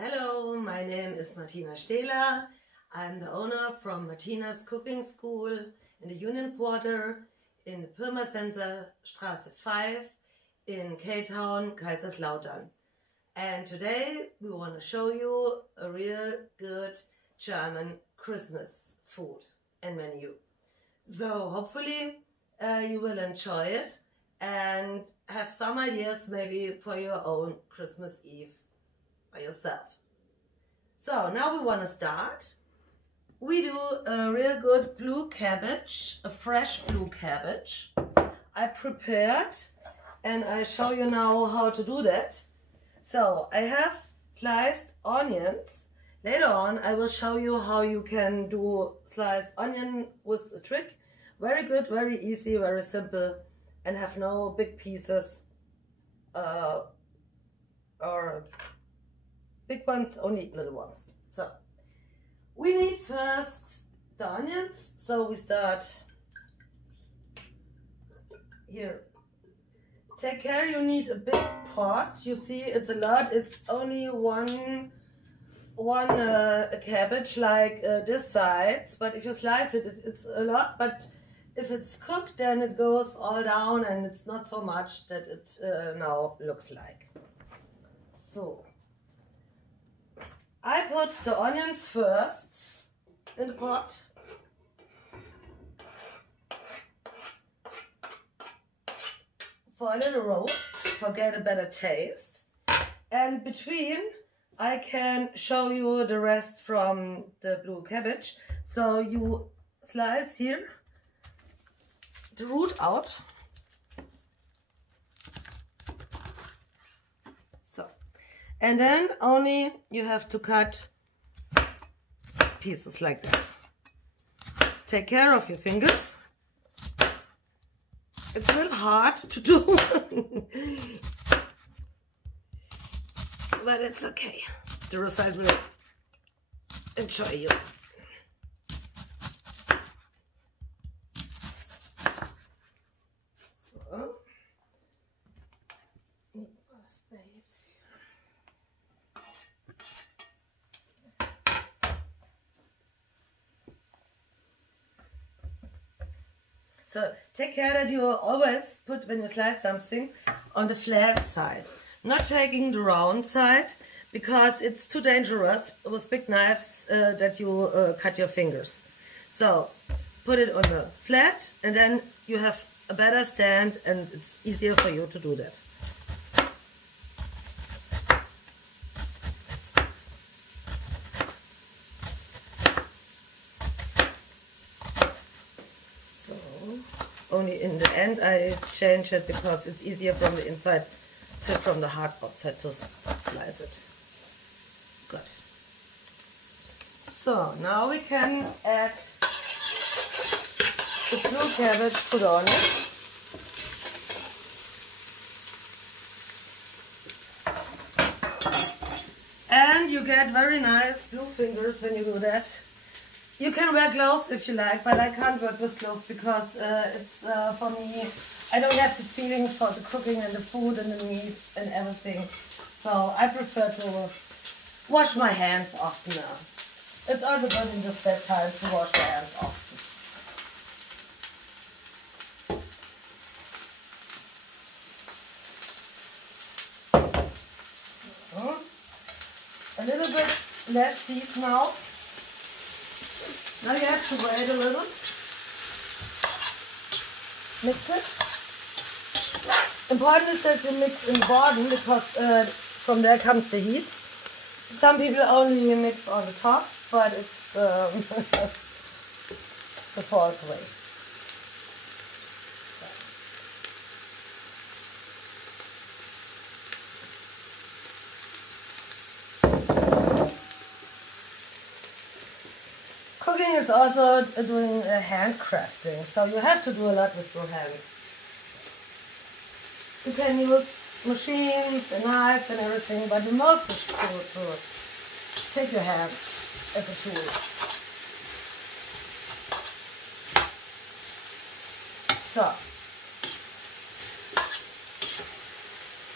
Hello, my name is Martina Stehler. I'm the owner from Martina's Cooking School in the Union Quarter in the Pirmasensor Straße 5 in K-Town, Kaiserslautern. And today we want to show you a real good German Christmas food and menu. So hopefully you will enjoy it and have some ideas maybe for your own Christmas Eve by yourself. So now we want to start. We do a real good blue cabbage, a fresh blue cabbage. I prepared and I show you now how to do that. So I have sliced onions. Later on I will show you how you can do sliced onion with a trick. Very good, very easy, very simple, and have no big pieces or big ones, only little ones. So we need first the onions. So we start here. Take care, you need a big pot. You see it's a lot. It's only one cabbage like this size, but if you slice it, it's a lot. But if it's cooked, then it goes all down and it's not so much that it now looks like. So I put the onion first in the pot. For a little roast, for get a better taste. And between, I can show you the rest from the blue cabbage. So you slice here the root out. So, and then only you have to cut pieces like that. Take care of your fingers. It's a little hard to do, but it's okay. The result will enjoy you. So, space here. So take care that you always put, when you slice something, on the flat side. Not taking the round side, because it's too dangerous with big knives that you cut your fingers. So put it on the flat and then you have a better stand and it's easier for you to do that. Only in the end I change it because it's easier from the inside to from the hard outside to slice it. Good. So now we can add the blue cabbage, put on it. And you get very nice blue fingers when you do that. You can wear gloves if you like, but I can't work with gloves because it's for me, I don't have the feelings for the cooking and the food and the meat and everything. So I prefer to wash my hands often. It's also good in the spare time to wash your hands often. A little bit less heat now. Now you have to wait a little. Mix it. Important is that you mix in bottom because from there comes the heat. Some people only mix on the top, but it's the false way. Cooking is also doing handcrafting, so you have to do a lot with your hands. You can use machines and knives and everything, but the most is to take your hands as a tool. So,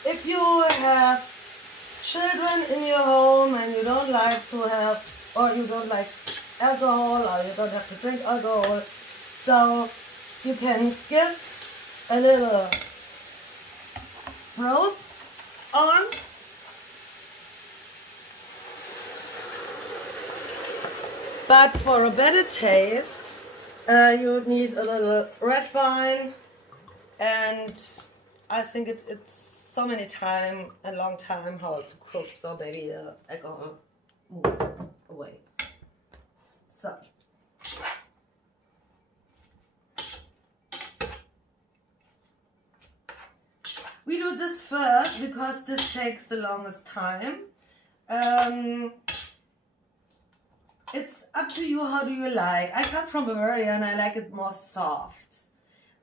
if you have children in your home and you don't like to have, or you don't like alcohol, or you don't have to drink alcohol, so you can give a little broth on. But for a better taste, you need a little red wine, and I think it's so many time, a long time how to cook, so maybe the alcohol moves away. So. We do this first because this takes the longest time. It's up to you, how do you like. I come from Bavaria and I like it more soft,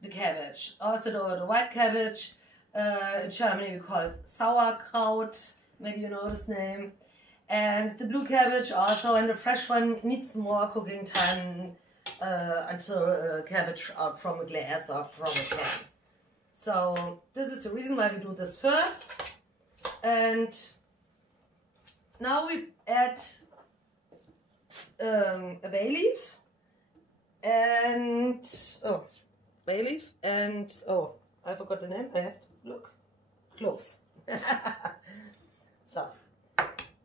the cabbage. Also the white cabbage, in Germany we call it sauerkraut, maybe you know this name. And the blue cabbage also, and the fresh one needs more cooking time until cabbage out from a glass or from a can. So this is the reason why we do this first. And now we add a bay leaf and I forgot the name. I have to look. Cloves. So,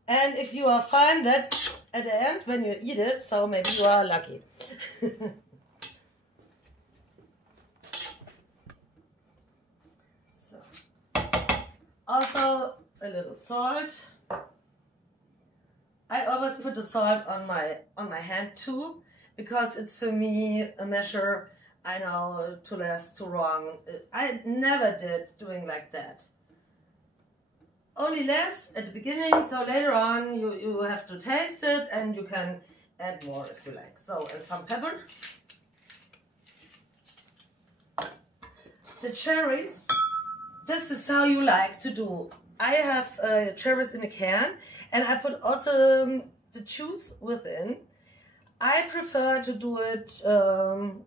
and if you find that at the end when you eat it, so maybe you are lucky. So, also a little salt. I always put the salt on my hand too, because it's for me a measure I know too less, too wrong. I never did doing like that. Only less at the beginning, so later on you have to taste it and you can add more if you like. So, and some pepper. The cherries, this is how you like to do. I have cherries in a can, and I put also the juice within. I prefer to do it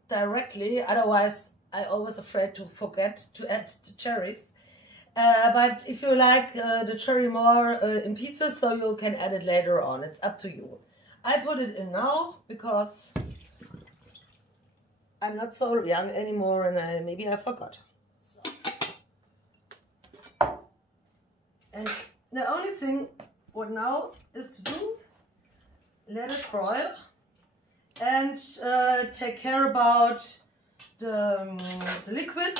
directly, otherwise I always afraid to forget to add the cherries. But if you like the cherry more in pieces, so you can add it later on, it's up to you. I put it in now because I'm not so young anymore and maybe I forgot. So. And the only thing what now is to do, let it broil and take care about the liquid,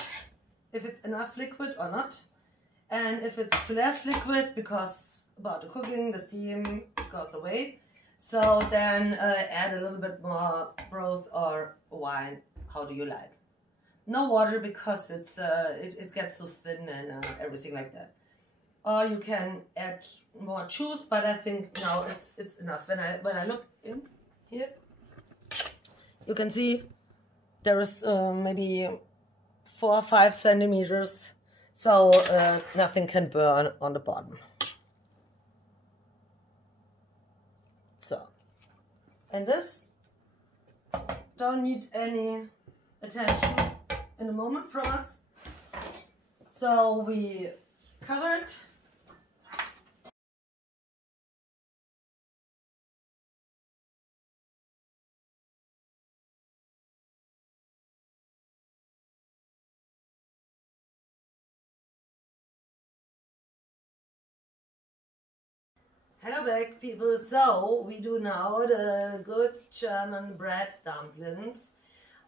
if it's enough liquid or not, and if it's too less liquid, because about the cooking, the steam goes away, so then add a little bit more broth or wine, how do you like. No water, because it's it gets so thin and everything like that. Or you can add more juice, but I think now it's enough. When I look in here, you can see there is maybe 4 or 5 centimeters, so nothing can burn on the bottom. So, and this don't need any attention in a moment from us. So we cover it. Hello back people, so we do now the good German bread dumplings.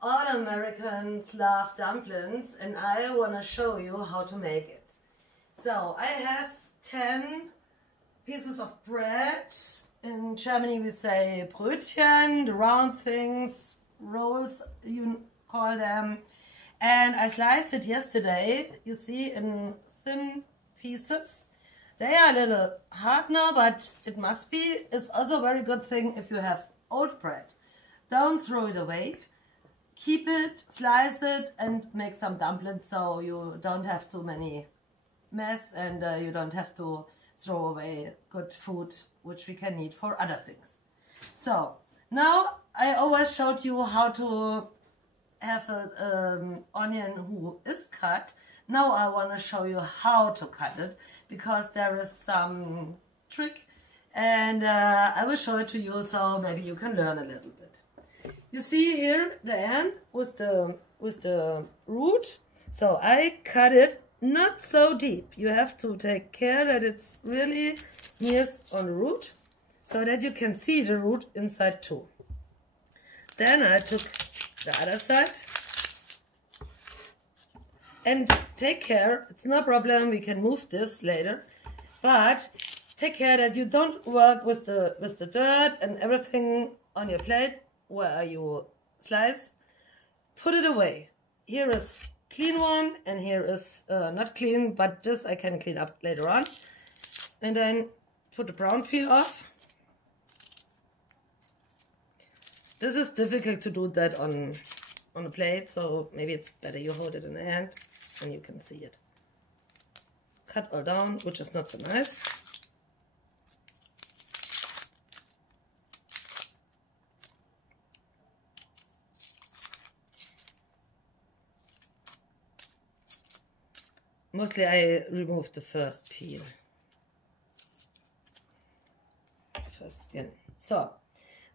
All Americans love dumplings and I want to show you how to make it. So I have 10 pieces of bread. In Germany we say Brötchen, the round things, rolls you call them. And I sliced it yesterday, you see, in thin pieces. They are a little hard now, but it must be. It's also a very good thing if you have old bread. Don't throw it away. Keep it, slice it, and make some dumplings so you don't have too many mess and you don't have to throw away good food which we can need for other things. So now I always showed you how to have an onion who is cut. Now I want to show you how to cut it, because there is some trick, and I will show it to you so maybe you can learn a little bit. You see here the end with the root. So I cut it not so deep. You have to take care that it's really near on the root, so that you can see the root inside too. Then I took the other side. And take care, it's no problem, we can move this later, but take care that you don't work with the dirt and everything on your plate where you slice. Put it away. Here is clean one, and here is not clean, but this I can clean up later on. And then put the brown peel off. This is difficult to do that on a plate, so maybe it's better you hold it in the hand and you can see it. Cut all down, which is not so nice. Mostly I remove the first peel, first skin. So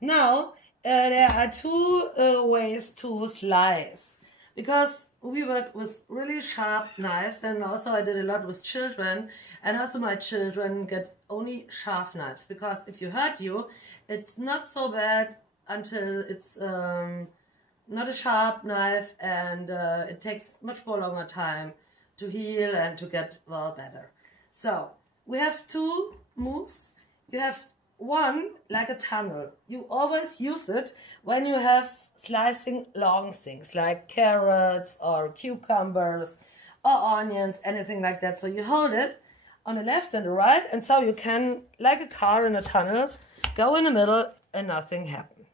now there are two ways to slice, because we work with really sharp knives, and also I did a lot with children, and also my children get only sharp knives, because if you hurt you, it's not so bad until it's not a sharp knife, and it takes much more longer time to heal and to get well better. So we have two moves. You have one like a tunnel. You always use it when you have slicing long things like carrots or cucumbers or onions, anything like that. So you hold it on the left and the right, and so you can, like a car in a tunnel, go in the middle and nothing happens.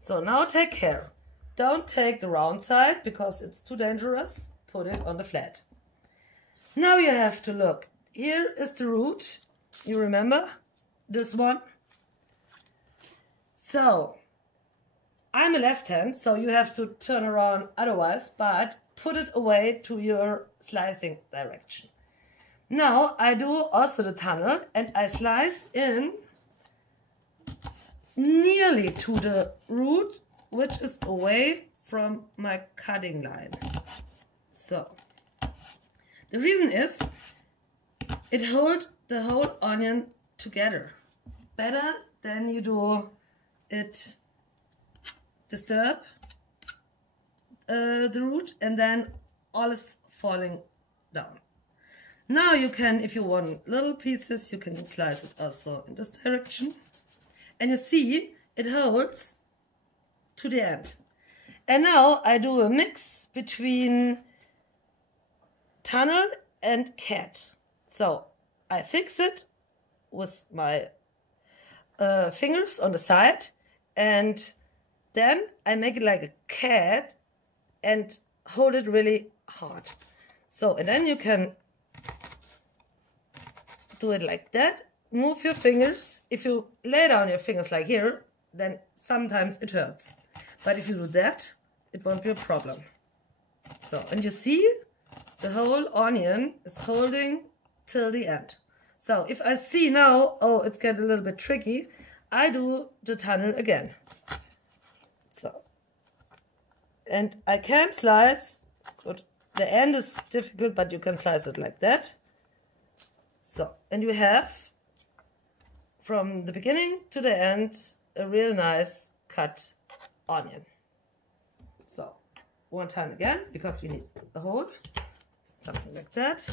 So now take care. Don't take the round side because it's too dangerous. Put it on the flat. Now you have to look. Here is the root. You remember this one? So I'm a left hand, so you have to turn around otherwise, but put it away to your slicing direction. Now I do also the tunnel, and I slice in nearly to the root, which is away from my cutting line. So the reason is it holds the whole onion together better than you do it disturb the root, and then all is falling down. Now you can, if you want little pieces, you can slice it also in this direction, and you see it holds to the end. And now I do a mix between tunnel and cat. So I fix it with my fingers on the side, and then I make it like a cat and hold it really hard. So, and then you can do it like that. Move your fingers. If you lay down your fingers like here, then sometimes it hurts. But if you do that, it won't be a problem. So, and you see the whole onion is holding till the end. So if I see now, oh, it's getting a little bit tricky, I do the tunnel again. So, and I can slice, good, the end is difficult, but you can slice it like that. So, and you have from the beginning to the end a real nice cut onion. So, one time again, because we need a hole, something like that.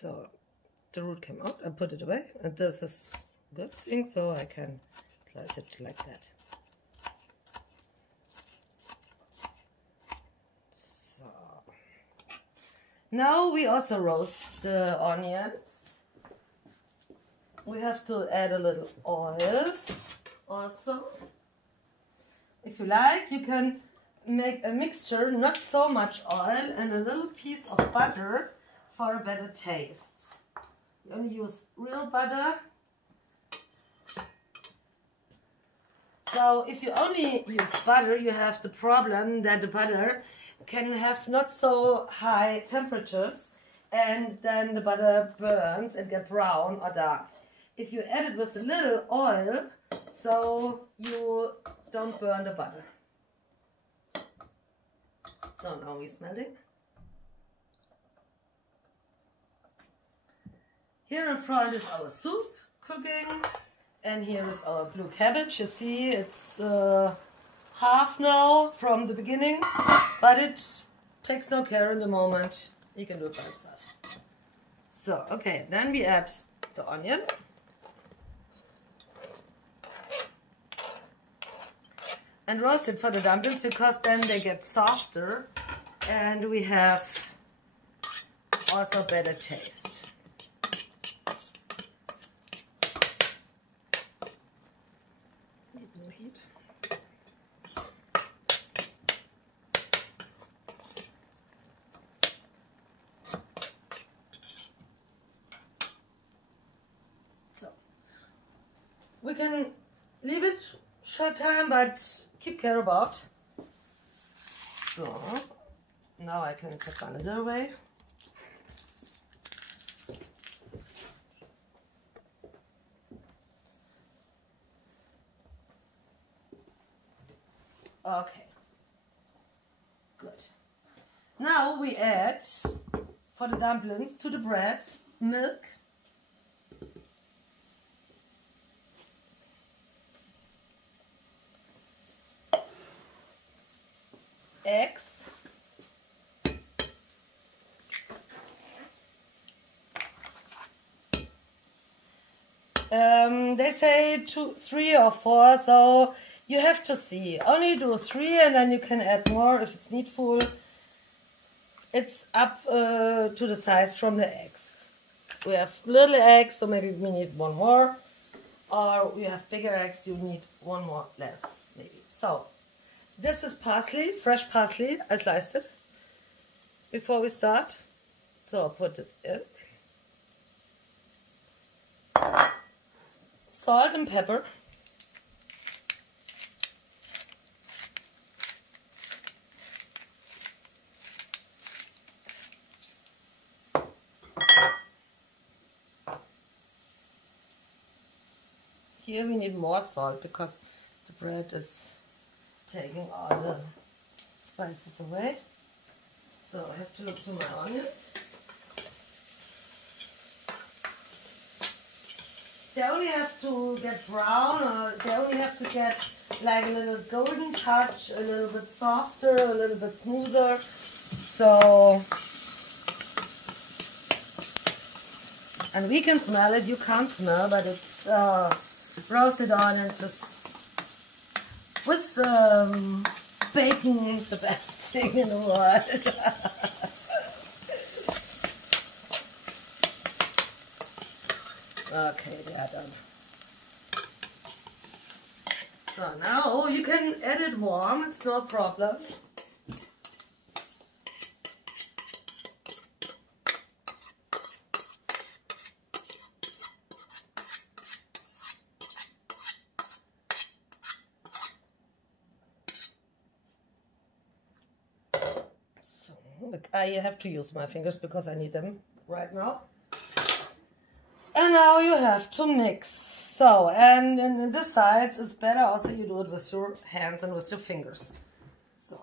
So the root came out, I put it away, and this is a good thing, so I can slice it like that. So now we also roast the onions. we have to add a little oil also. If you like, you can make a mixture, not so much oil, and a little piece of butter for a better taste. You only use real butter. So if you only use butter, you have the problem that the butter can have not so high temperatures, and then the butter burns and get brown or dark. If you add it with a little oil, so you don't burn the butter. So now we're smelling. Here in front is our soup cooking, and here is our blue cabbage. You see, it's half now from the beginning, but it takes no care in the moment. You can do it by itself. So, okay, then we add the onion. And roast it for the dumplings, because then they get softer and we have also better taste. Need more heat. So we can leave it short time, but keep care about. So now I can cut one little away. Okay, good. Now we add for the dumplings to the bread milk, eggs, they say 2, 3 or 4, so you have to see. Only do 3 and then you can add more if it's needful. It's up to the size from the eggs. We have little eggs, so maybe we need 1 more, or we have bigger eggs, you need 1 more less maybe. So this is parsley, fresh parsley. I sliced it before we start. So I'll put it in. Salt and pepper. Here we need more salt because the bread is taking all the spices away. So I have to look to my onions. They only have to get brown, or they only have to get like a little golden touch, a little bit softer, a little bit smoother. So, and we can smell it, you can't smell, but it's roasted onions is with bacon, the best thing in the world. Okay, they are done. So now you can add it warm, it's no problem. I have to use my fingers because I need them right now. And now you have to mix. So, and in the sides, it's better also you do it with your hands and with your fingers. So.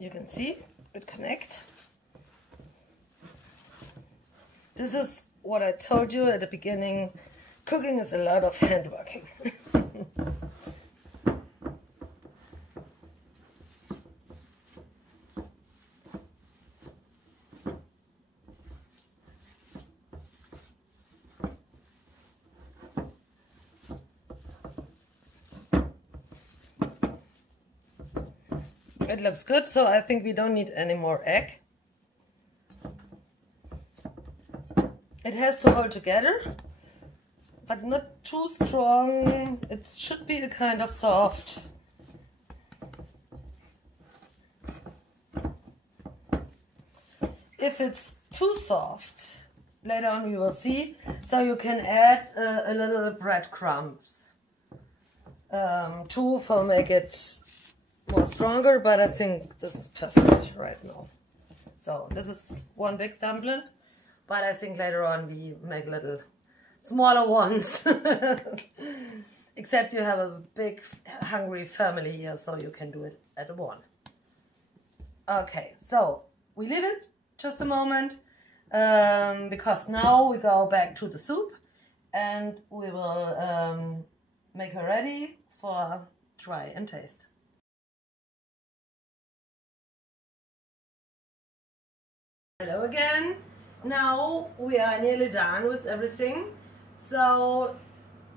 You can see it connect. This is what I told you at the beginning. Cooking is a lot of hand working. It looks good, so I think we don't need any more egg. It has to hold together, but not too strong. It should be a kind of soft. If it's too soft, later on we will see. So you can add a little breadcrumbs too for make it more stronger, but I think this is perfect right now. So this is one big dumpling, but I think later on we make little smaller ones. Except you have a big hungry family here, so you can do it at one. Okay, so we leave it just a moment, because now we go back to the soup and we will make her ready for try and taste. Hello again. Now we are nearly done with everything. So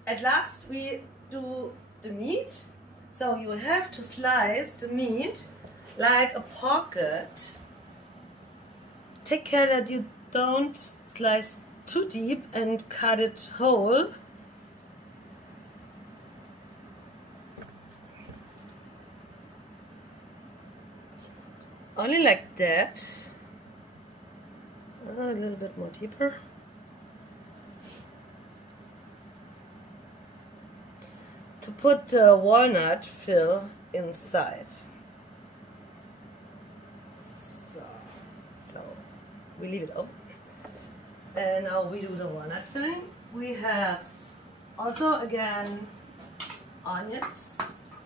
at last we do the meat. So you have to slice the meat like a pocket. Take care that you don't slice too deep and cut it whole. Only like that. A little bit more deeper. To put the walnut fill inside. So we leave it open. And now we do the walnut filling. We have also again onions.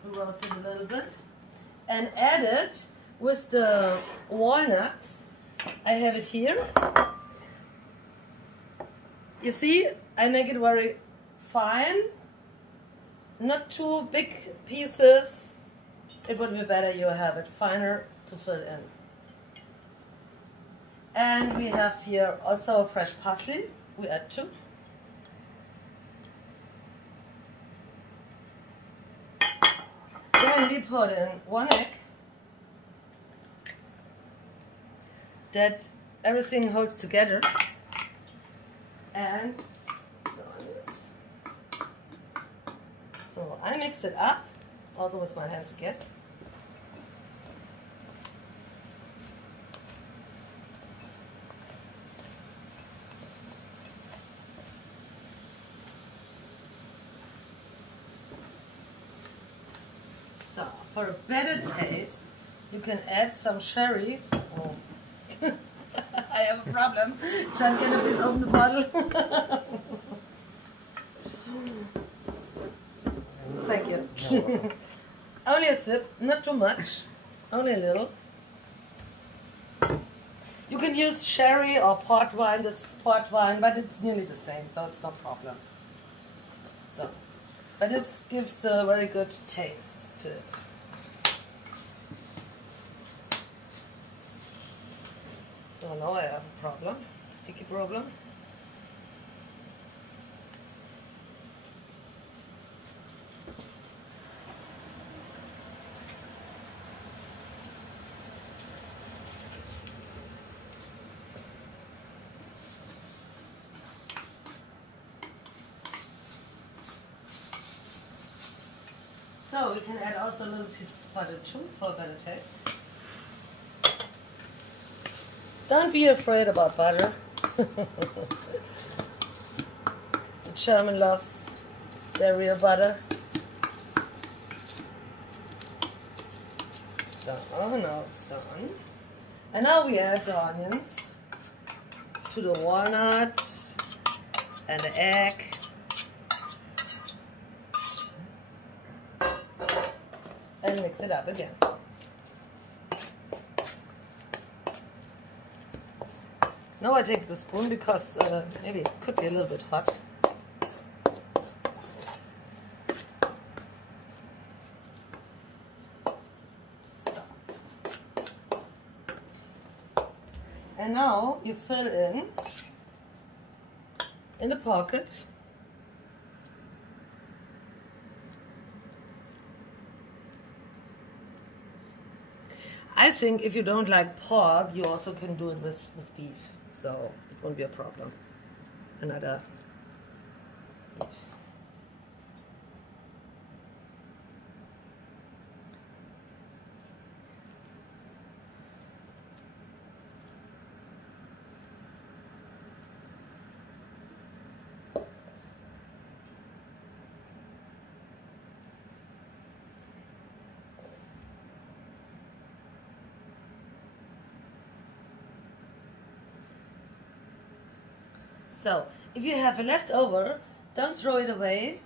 We roast it a little bit and add it with the walnuts. I have it here. You see, I make it very fine, not too big pieces. It would be better you have it finer to fill in. And we have here also fresh parsley. We add too. Then we put in one egg. That everything holds together, and the onions. So I mix it up, also with my hands again. So for a better taste, you can add some cherry. Oh. I have a problem. John, can you please open the bottle? Thank you. Only a sip, not too much. Only a little. You can use sherry or port wine. This is port wine, but it's nearly the same, so it's no problem. So, but this gives a very good taste to it. So now I have a problem, sticky problem. So we can add also a little piece of butter too for a better taste. Don't be afraid about butter. The German loves their real butter. So now it's done. And now we add the onions to the walnut and the egg. And mix it up again. Now I take the spoon because maybe it could be a little bit hot. And now you fill in the pocket. I think if you don't like pork, you also can do it with beef, so it won't be a problem. Another meat. So, if you have a leftover, don't throw it away,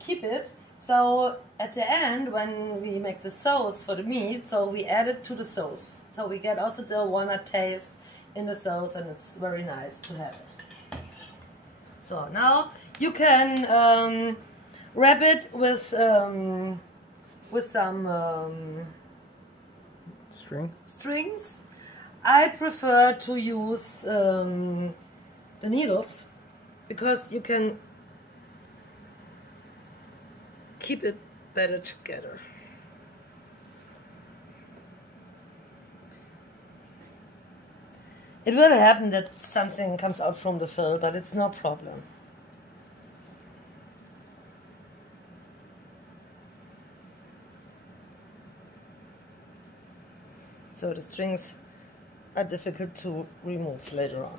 keep it. So, at the end, when we make the sauce for the meat, so we add it to the sauce. So, we get also the walnut taste in the sauce, and it's very nice to have it. So, now you can wrap it with some strings. I prefer to use the needles, because you can keep it better together. It will happen that something comes out from the fill, but it's no problem. So the strings are difficult to remove later on.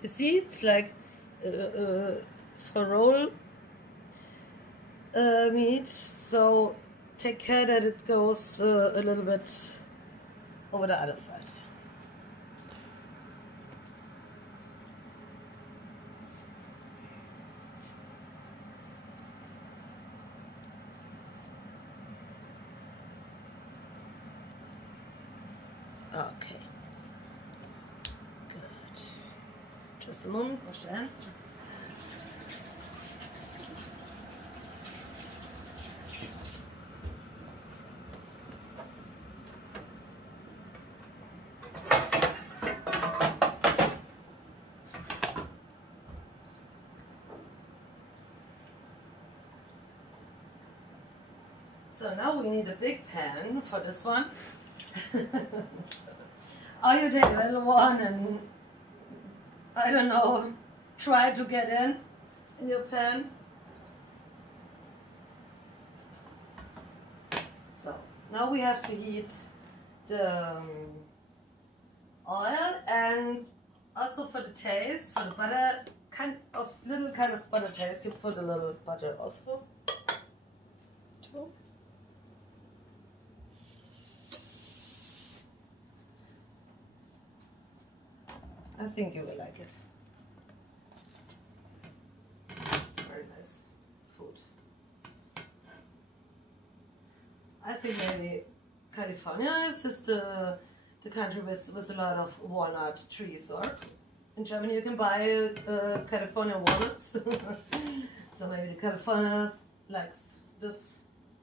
You see, it's like for roll meat, so take care that it goes a little bit over the other side. Okay. Just a moment, wash the hands. So now we need a big pan for this one. Or you take a little one and, I don't know, try to get in your pan. So now we have to heat the oil, and also for the taste, for the butter, little kind of butter taste, you put a little butter also too. I think you will like it. It's very nice food. I think maybe California is the country with a lot of walnut trees, or in Germany you can buy California walnuts. So maybe the California likes this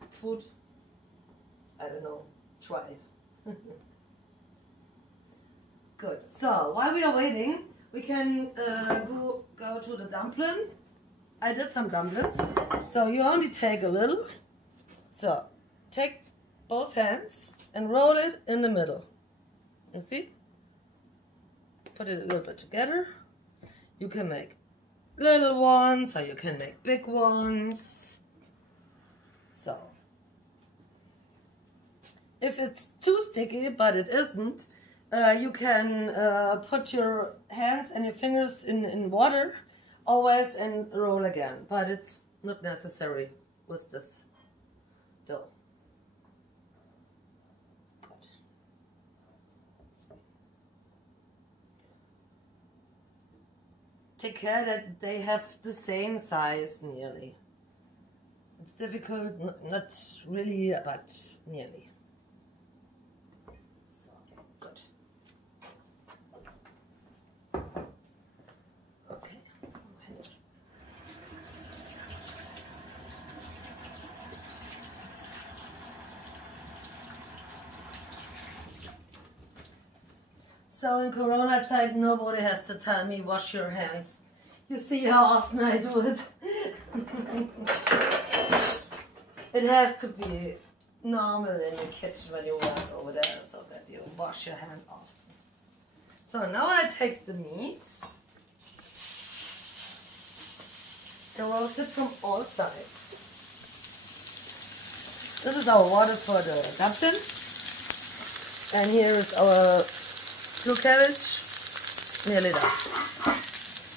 food. I don't know. Try it. Good. So while we are waiting, we can go to the dumpling. I did some dumplings. So you only take a little. So take both hands and roll it in the middle. You see? Put it a little bit together. You can make little ones, or you can make big ones. So if it's too sticky, but it isn't, you can put your hands and your fingers in water always and roll again, but it's not necessary with this dough. Good. Take care that they have the same size nearly. It's difficult, not really, but nearly. So in Corona time, nobody has to tell me wash your hands. You see how often I do it. It has to be normal in the kitchen when you work over there, so that you wash your hands often. So now I take the meat and roast it from all sides. This is our water for the dumplings. And here is our blue cabbage, nearly done.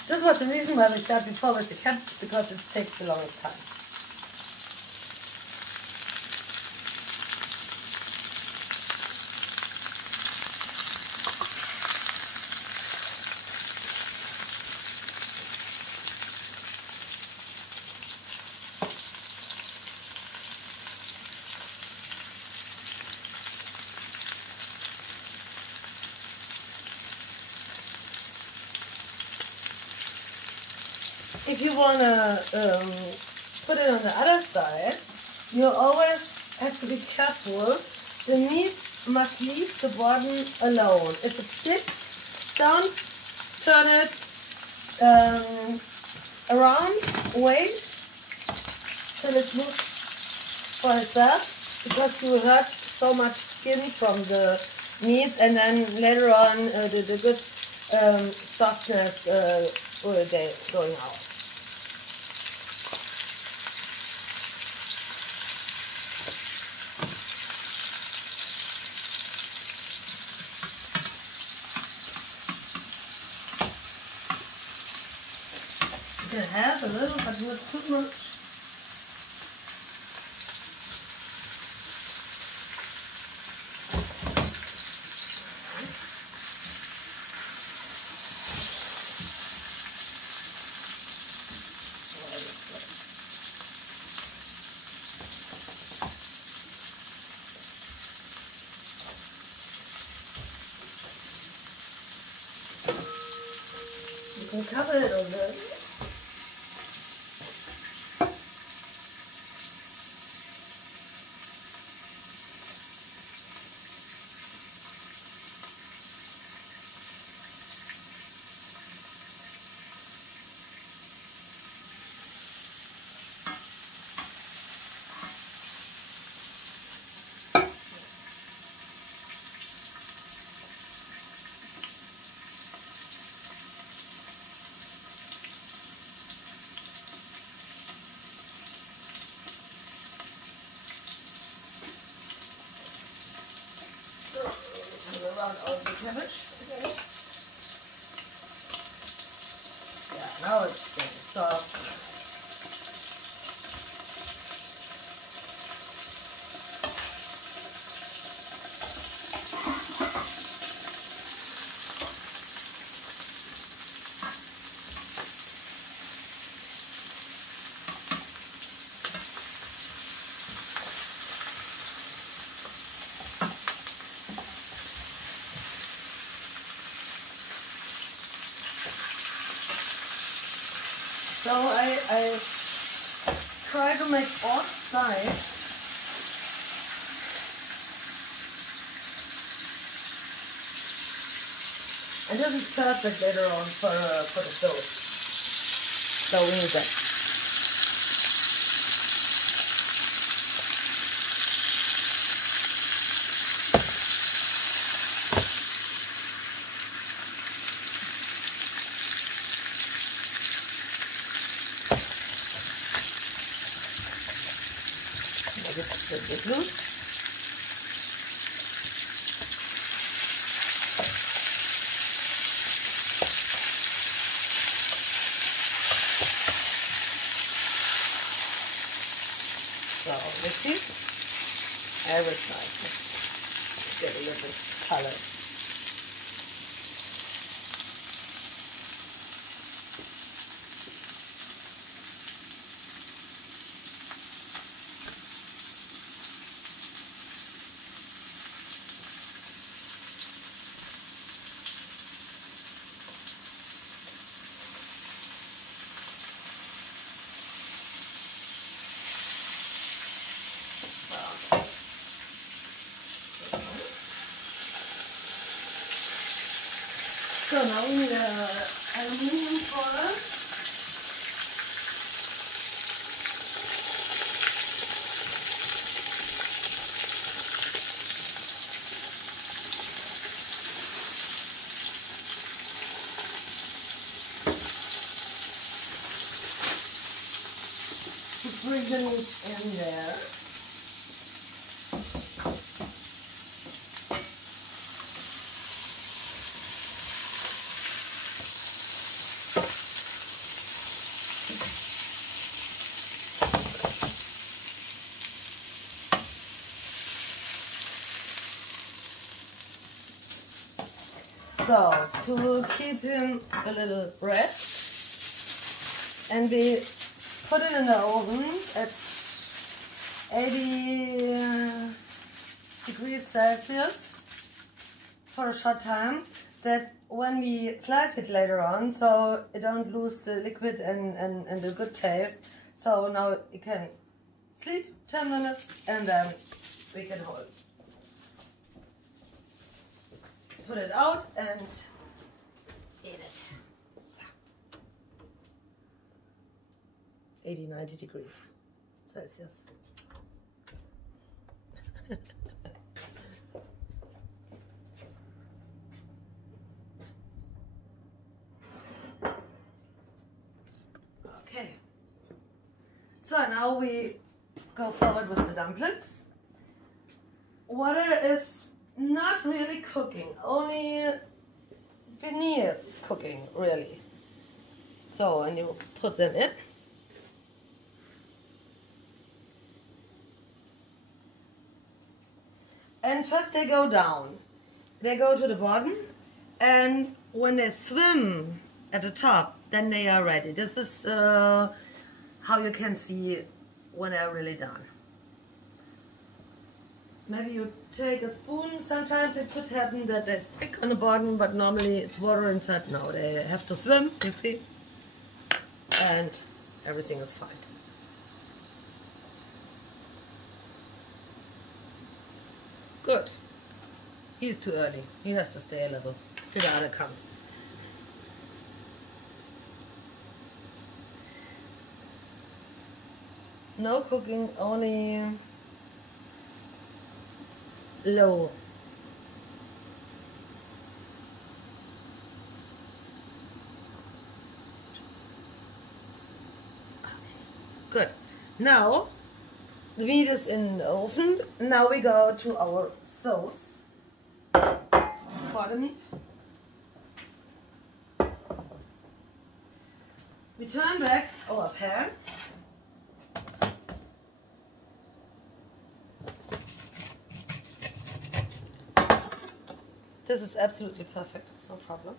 This was the reason why we started before with the cabbage, because it takes the longest time. If you want to put it on the other side, you always have to be careful. The meat must leave the bottom alone. If it sticks, don't turn it around. Wait till it moves for itself, because you hurt so much skin from the meat, and then later on the good softness will be going out. You can have a little, but not too much. You can cover it a little. Around all the cabbage together. Yeah, now it's getting soft. So I try to make all sides and this is perfect later on for the sauce. So we need that. Let it loose. So this is every side. Get a little color. So now we need an aluminium foil. To bring the meat in there. So, to keep him a little rest, and we put it in the oven at 80 degrees Celsius for a short time, that when we slice it later on, so it don't lose the liquid and the good taste. So now you can sleep 10 minutes and then we can hold. Put it out and eat it. 80-90 degrees Celsius. Okay. So now we go forward with the dumplings. Water is not really cooking, only beneath cooking, really. So, and you put them in. And first they go down. They go to the bottom, and when they swim at the top, then they are ready. This is how you can see when they're really done. Maybe you take a spoon. Sometimes it could happen that they stick on the bottom, but normally it's water inside. No, they have to swim, you see, and everything is fine. Good. He's too early. He has to stay a little till the other comes. No cooking, only low. Good. Now the meat is in the oven. Now we go to our sauce for the meat. We turn back our pan. This is absolutely perfect, it's no problem.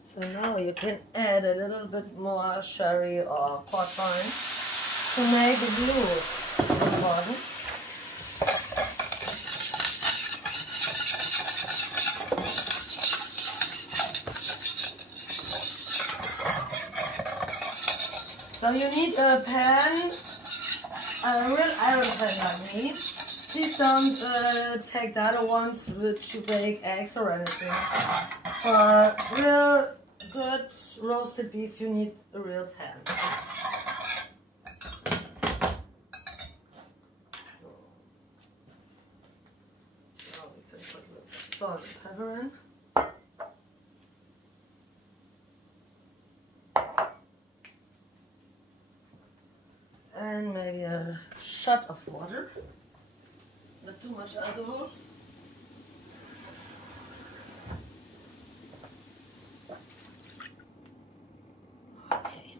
So now you can add a little bit more sherry or port wine to make the glue important. So you need a pan, a real iron pan like me. Please don't take the other ones which you bake eggs or anything. For real good roasted beef you need a real pan. So now we can put a little salt and pepper in. And maybe a shot of water, not too much alcohol. Okay.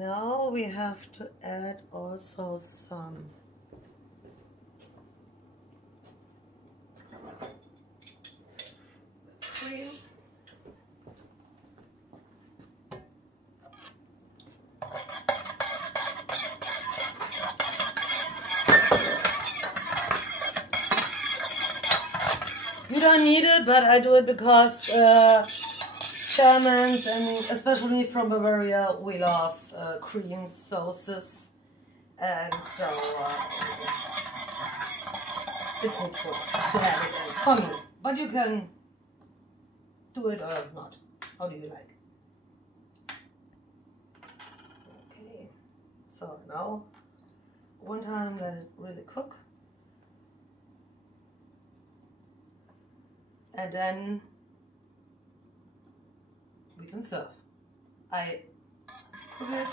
now we have to add also some cream. You don't need it, but I do it because Germans, and especially from Bavaria, we love cream sauces, and so it's not good to have it in for me. But you can do it or not. How do you like? Okay, so now one time let it really cook. And then we can serve. I cook it.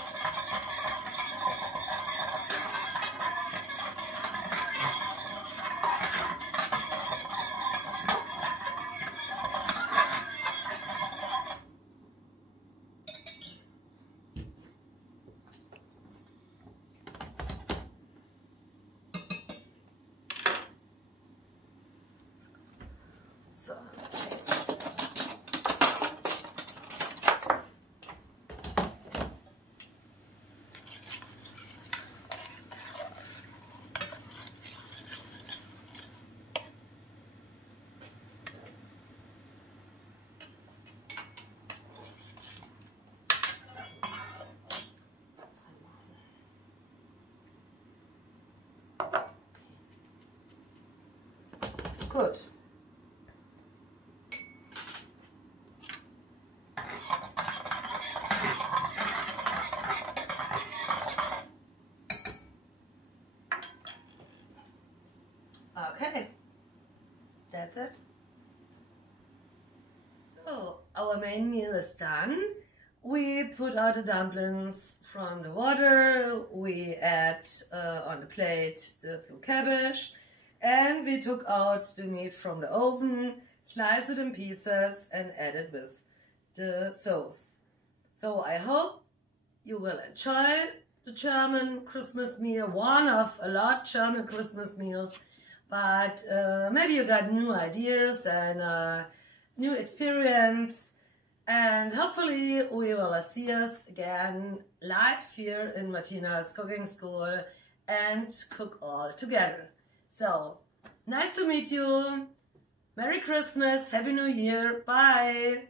Good. Okay, that's it. So our main meal is done. We put out the dumplings from the water, we add on the plate the blue cabbage, and we took out the meat from the oven, sliced it in pieces and add it with the sauce. So I hope you will enjoy the German Christmas meal, one of a lot German Christmas meals, but maybe you got new ideas and new experience, and hopefully we will see us again live here in Martina's cooking school and cook all together. So, nice to meet you. Merry Christmas, Happy New Year, bye.